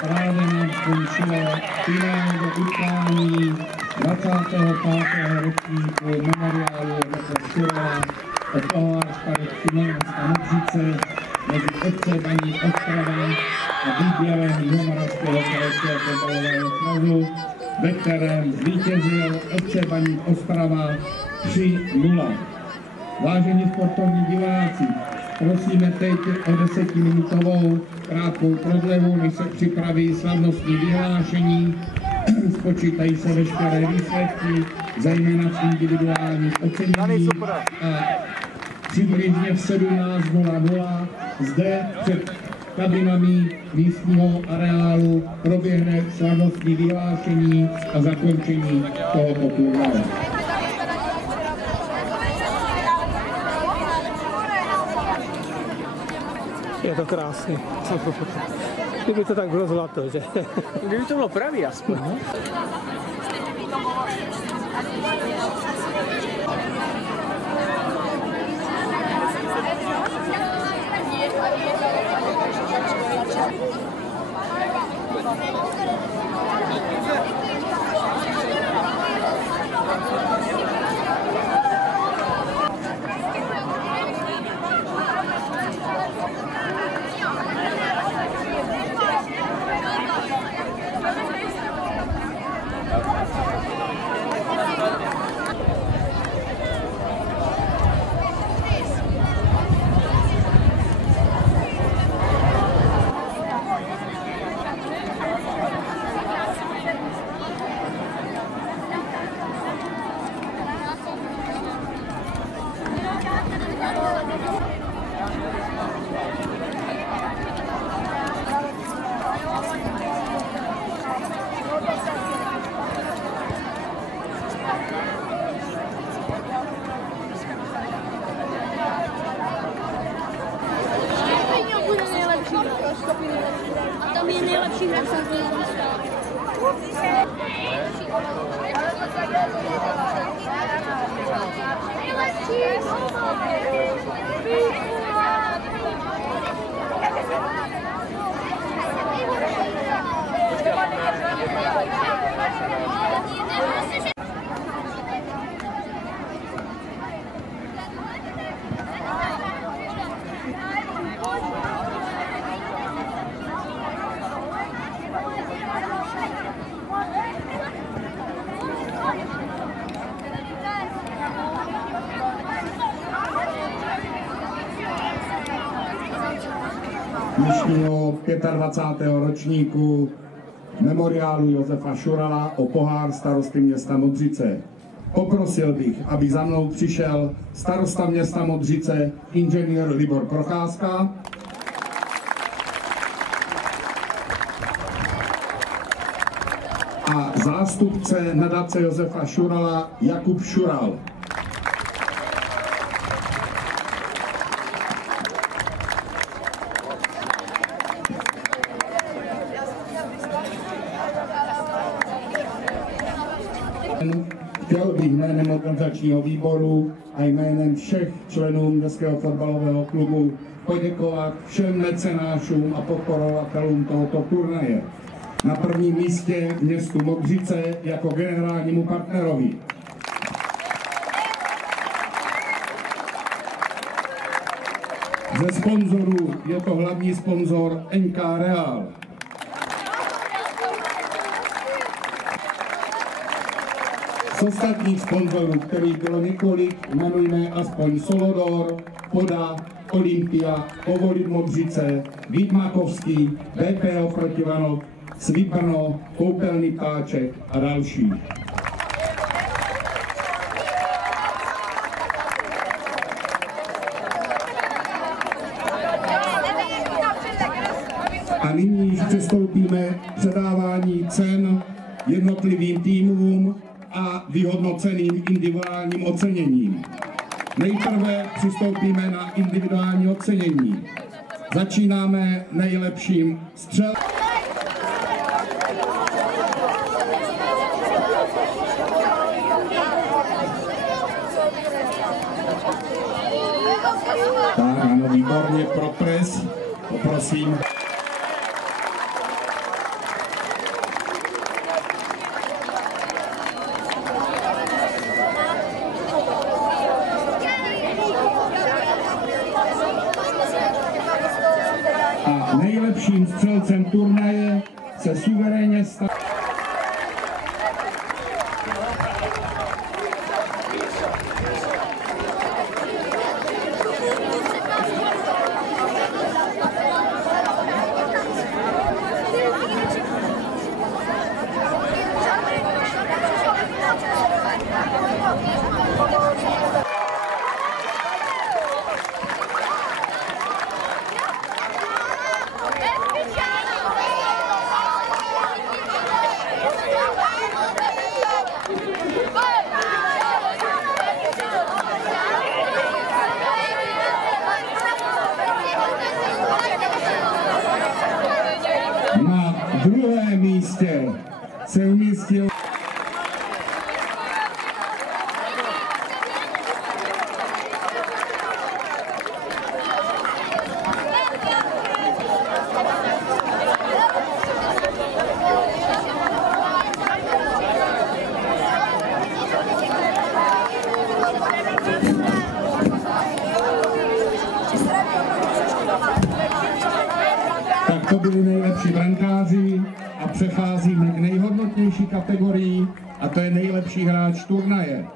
Právě nám skončilo finálové utkání 25. ročníku memoriálu Josefa Šurala o pohár starostů města Modřice mezi FC Baník Ostrava a výběrem Jihomoravského krajského fotbalového svazu, ve kterém zvítězil FC Baník Ostrava 3-0. Vážení sportovní diváci, prosíme teď o 10minutovou krátkou prodlevu, než se připraví slavnostní vyhlášení. Spočítají se veškeré výsledky, zejména v individuálních ocenění a přibližně v 17:00 zde před kabinami místního areálu proběhne slavnostní vyhlášení a zakončení tohoto turnaje. Je to krásný. Kdyby to tak bylo zlato, že? Kdyby to bylo pravý aspoň. A tam je nejlepší hra, jsem to nezastala. Dnešního 25. ročníku memoriálu Josefa Šurala o pohár starosty města Modřice. Poprosil bych, aby za mnou přišel starosta města Modřice, inženýr Libor Procházka, a zástupce nadace Josefa Šurala Jakub Šural. Chtěl bych jménem organizačního výboru a jménem všech členů městského fotbalového klubu poděkovat všem mecenášům a podporovatelům tohoto turnaje. Na prvním místě městu Modřice jako generálnímu partnerovi. Ze sponzorů je to hlavní sponzor NK Real. Z ostatních sponzorů, kterých bylo několik, jmenujme aspoň Solodor, Poda, Olympia, Ovolit Modřice, Vítmakovský, BPO Protivanov, Svibrno, Koupelny Ptáček a další. A nyní již přistoupíme k předávání cen jednotlivým týmům a vyhodnoceným individuálním oceněním. Nejprve přistoupíme na individuální ocenění. Začínáme nejlepším střelcem. Tak, ano, výborně, pro pres, poprosím. A nejlepším střelcem turnaje se suverénně stal. Na druhém místě se umístil Tak to byli nejlepší brankáři a přecházíme k nejhodnotnější kategorii a to je nejlepší hráč turnaje.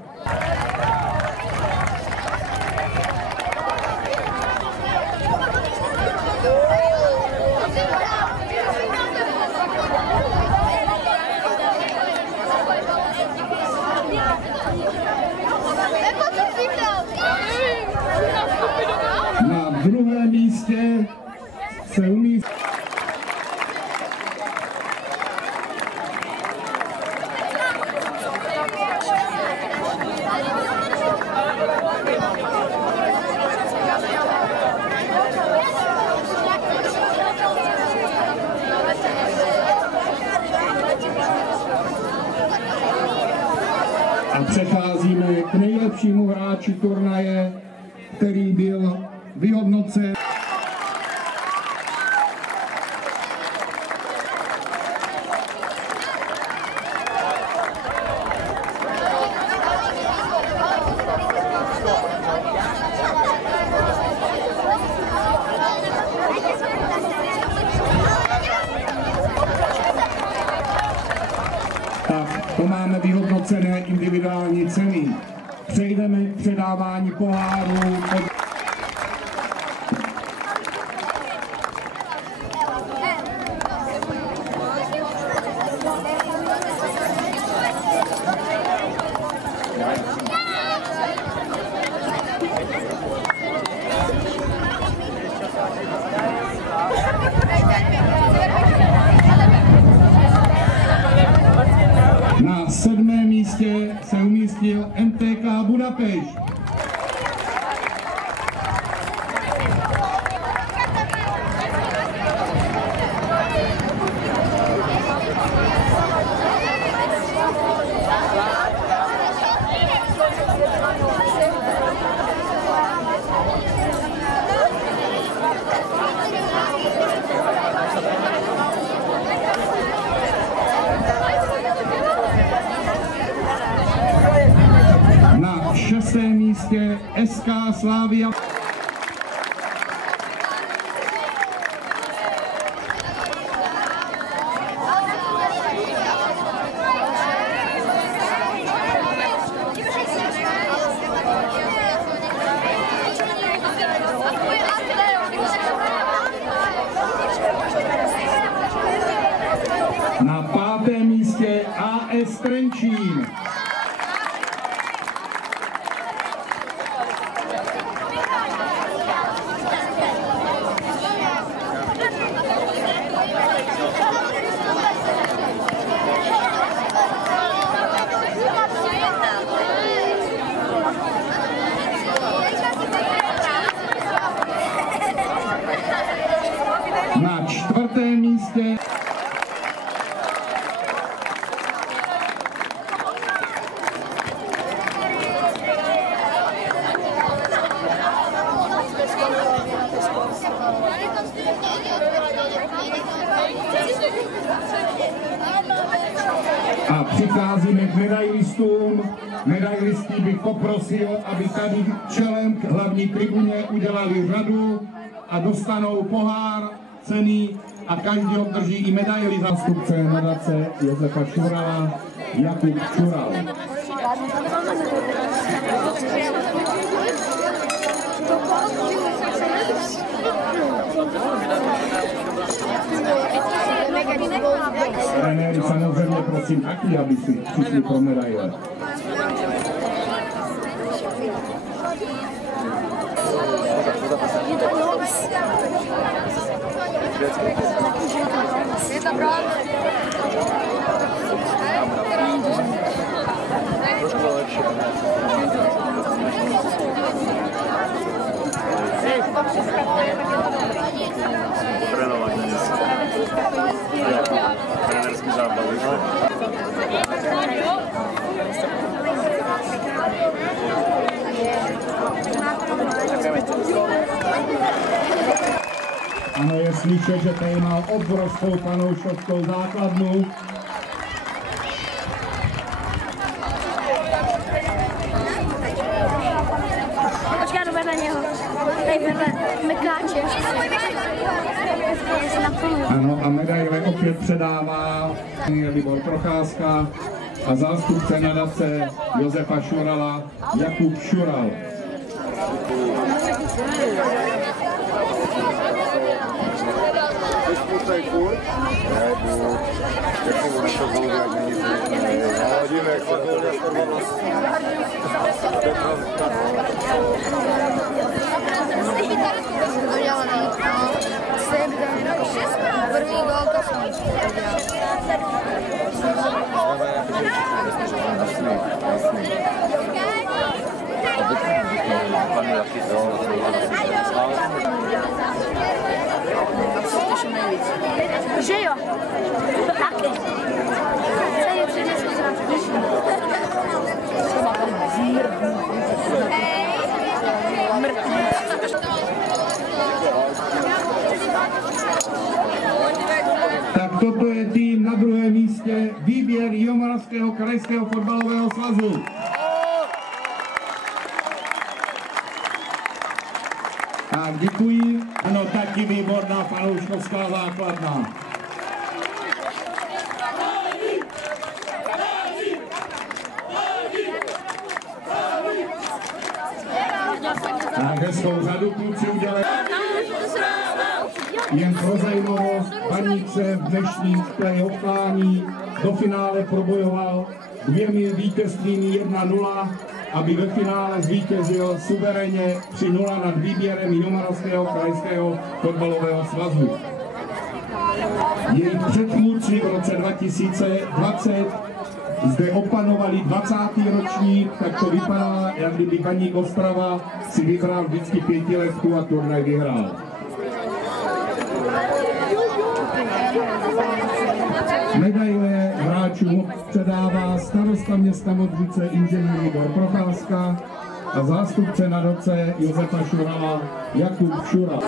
Na druhém místě se umístí a přecházíme k nejlepšímu hráči turnaje, který byl vyhodnocen. Tak, to máme vyhodnocené individuální ceny. Přejdeme k předávání pohárů. Na 7. místě se umístil MTK Budapešť. Na 6. místě SK Slavia. Na 5. místě AS Trenčín. medailistům. Medailisty bych poprosil, aby tady čelem k hlavní tribuně udělali řadu a dostanou pohár, ceny a každý obdrží i medaili. Zástupce nadace Josefa Šurala, Jakub Šural. Trenéry samozřejmě prosím taky, aby si přišli pro medaile. Je to pravda. Trošku lepší. Trénovat dnes. Trenerský zábavy. Ano, je slyšet, že tady má obrovskou fanouškovskou základnu. Počkej, jdu vedle něho. Tady vedle Mekáče. Ano, a medaile opět předává Libor Procházka a zástupce nadace Josefa Šurala Jakub Šural. První gol to jsem. Že jo? To taky. Celý přinesl Tak toto je tým na druhém místě, výběr Jihomoravského krajského fotbalového svazu. Tak děkuji. Ano, taky výborná fanouškovská základna. Tak hezkou řadu kluci udělali. Jen pro zajímavost, Baník v dnešním playoffání do finále probojoval 2 vítězstvími 1-0, aby ve finále zvítězil suverénně 3-0 nad výběrem Jihomoravského krajského fotbalového svazu. Jejich předchůdci v roce 2020 zde opanovali 20. ročník, tak to vypadá, jak kdyby Baník Ostrava si vybral vždycky 5letku a turnaj vyhrál. Medaile hráčům předává starosta města Modřice inženýr Libor Procházka a zástupce nadace Josefa Šurala Jakub Šural.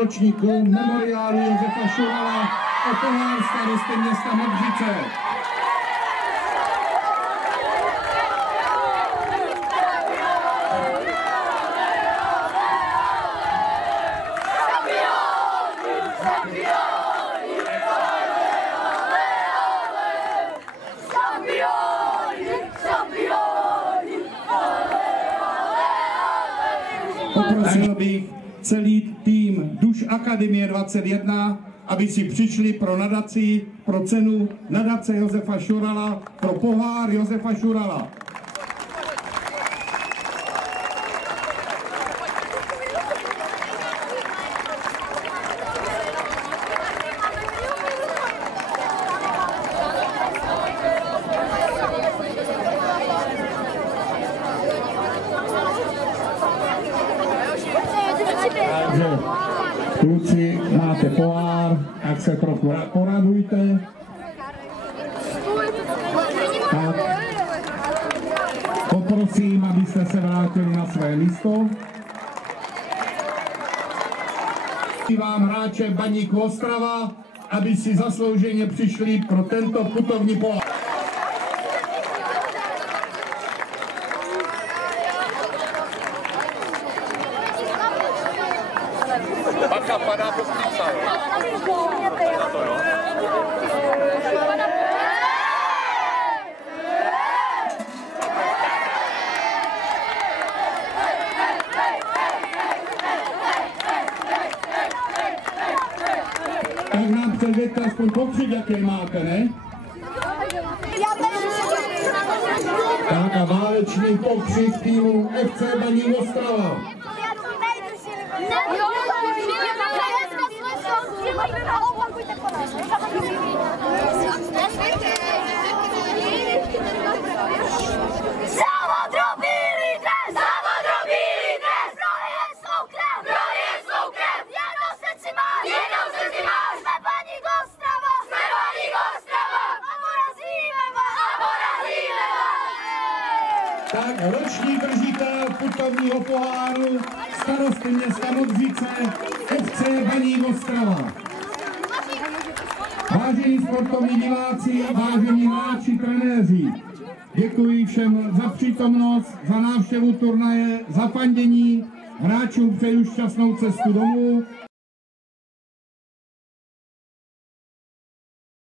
Ročníku memoriálu Josefa Šurala o pohár starosty města Modřice. Poprosil bych celý tým Duš Akademie 21, aby si přišli pro nadaci, pro cenu nadace Josefa Šurala, pro pohár Josefa Šurala. Takže kluci, máte pohár, tak se trochu poradujte. Tak. abyste se vrátili na své místo. Vám hráče Baník Ostrava, aby si zaslouženě přišli pro tento putovní pohár. Bacha, padá to spísa, jo? Padá to, jo? Tak nám předvěďte aspoň pokřik, jaký máte, ne? Tak a válečný pokřik týmu FC Baník Ostrava. Tak roční držitel putovního poháru starosty města Modřice FC Baník Ostrava. Vážení sportovní diváci, vážení hráči, trenéři, děkuji všem za přítomnost, za návštěvu turnaje, za fandění. Hráčům přeju šťastnou cestu domů.